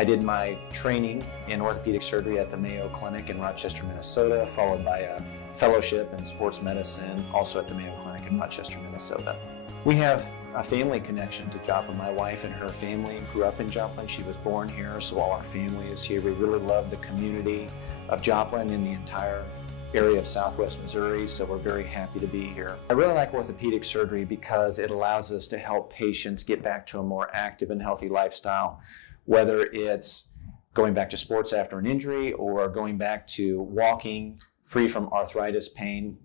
I did my training in orthopedic surgery at the Mayo Clinic in Rochester, Minnesota, followed by a fellowship in sports medicine, also at the Mayo Clinic in Rochester, Minnesota. We have a family connection to Joplin. My wife and her family grew up in Joplin. She was born here, so all our family is here. We really love the community of Joplin and the entire area of Southwest Missouri, so we're very happy to be here. I really like orthopedic surgery because it allows us to help patients get back to a more active and healthy lifestyle, whether it's going back to sports after an injury or going back to walking free from arthritis pain.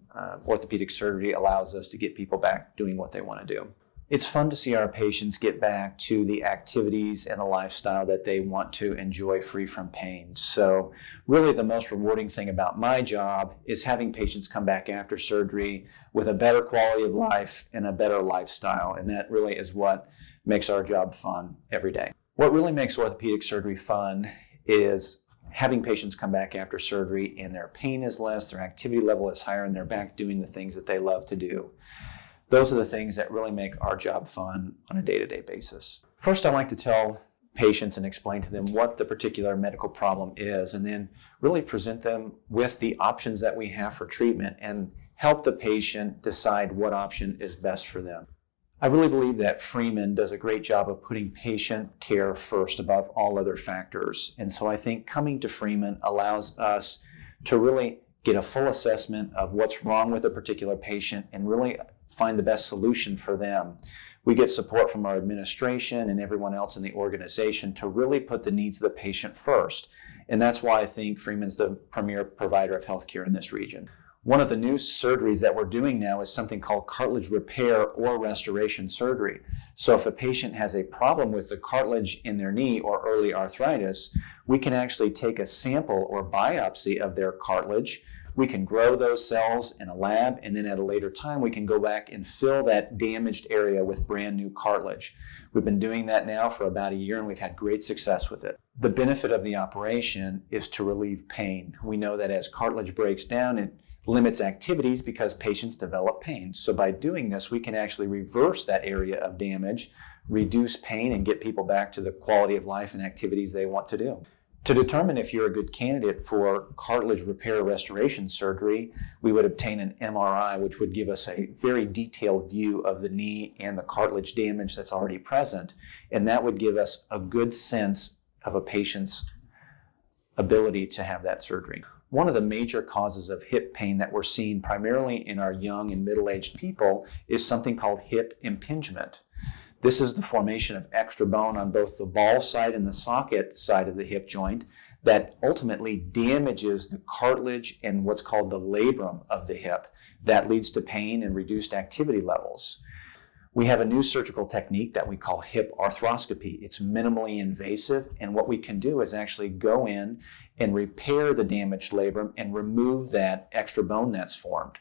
Orthopedic surgery allows us to get people back doing what they want to do. It's fun to see our patients get back to the activities and the lifestyle that they want to enjoy free from pain. So really the most rewarding thing about my job is having patients come back after surgery with a better quality of life and a better lifestyle. And that really is what makes our job fun every day. What really makes orthopedic surgery fun is having patients come back after surgery and their pain is less, their activity level is higher, and they're back doing the things that they love to do. Those are the things that really make our job fun on a day-to-day basis. First, I like to tell patients and explain to them what the particular medical problem is, and then really present them with the options that we have for treatment and help the patient decide what option is best for them. I really believe that Freeman does a great job of putting patient care first above all other factors. And so I think coming to Freeman allows us to really get a full assessment of what's wrong with a particular patient and really find the best solution for them. We get support from our administration and everyone else in the organization to really put the needs of the patient first. And that's why I think Freeman's the premier provider of healthcare in this region. One of the new surgeries that we're doing now is something called cartilage repair or restoration surgery. So if a patient has a problem with the cartilage in their knee or early arthritis, we can actually take a sample or biopsy of their cartilage. We can grow those cells in a lab, and then at a later time we can go back and fill that damaged area with brand new cartilage. We've been doing that now for about a year and we've had great success with it. The benefit of the operation is to relieve pain. We know that as cartilage breaks down, it limits activities because patients develop pain. So by doing this, we can actually reverse that area of damage, reduce pain, and get people back to the quality of life and activities they want to do. To determine if you're a good candidate for cartilage repair restoration surgery, we would obtain an MRI, which would give us a very detailed view of the knee and the cartilage damage that's already present. And that would give us a good sense of a patient's ability to have that surgery. One of the major causes of hip pain that we're seeing primarily in our young and middle-aged people is something called hip impingement. This is the formation of extra bone on both the ball side and the socket side of the hip joint that ultimately damages the cartilage and what's called the labrum of the hip. That leads to pain and reduced activity levels. We have a new surgical technique that we call hip arthroscopy. It's minimally invasive, and what we can do is actually go in and repair the damaged labrum and remove that extra bone that's formed.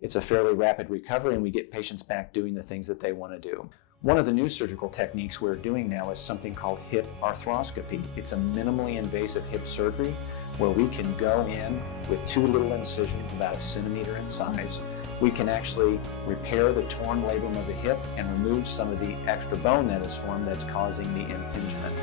It's a fairly rapid recovery, and we get patients back doing the things that they want to do. One of the new surgical techniques we're doing now is something called hip arthroscopy. It's a minimally invasive hip surgery where we can go in with two little incisions about 1 centimeter in size. We can actually repair the torn labrum of the hip and remove some of the extra bone that is formed that's causing the impingement.